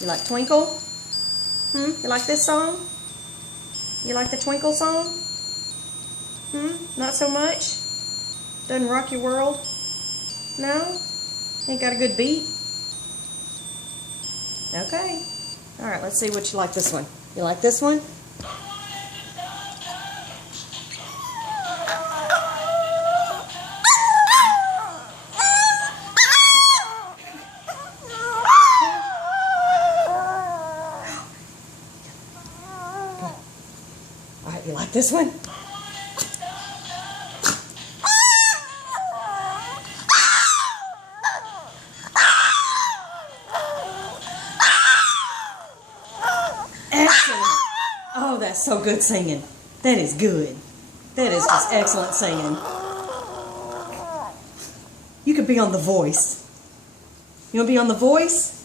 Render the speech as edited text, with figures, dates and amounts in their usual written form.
You like Twinkle? You like this song? You like the Twinkle song? Not so much? Doesn't rock your world? No? Ain't got a good beat? Okay. Alright, let's see what you like this one. You like this one? Alright, you like this one? Excellent. Oh, that's so good singing. That is good. That is just excellent singing. You could be on The Voice. You want to be on The Voice?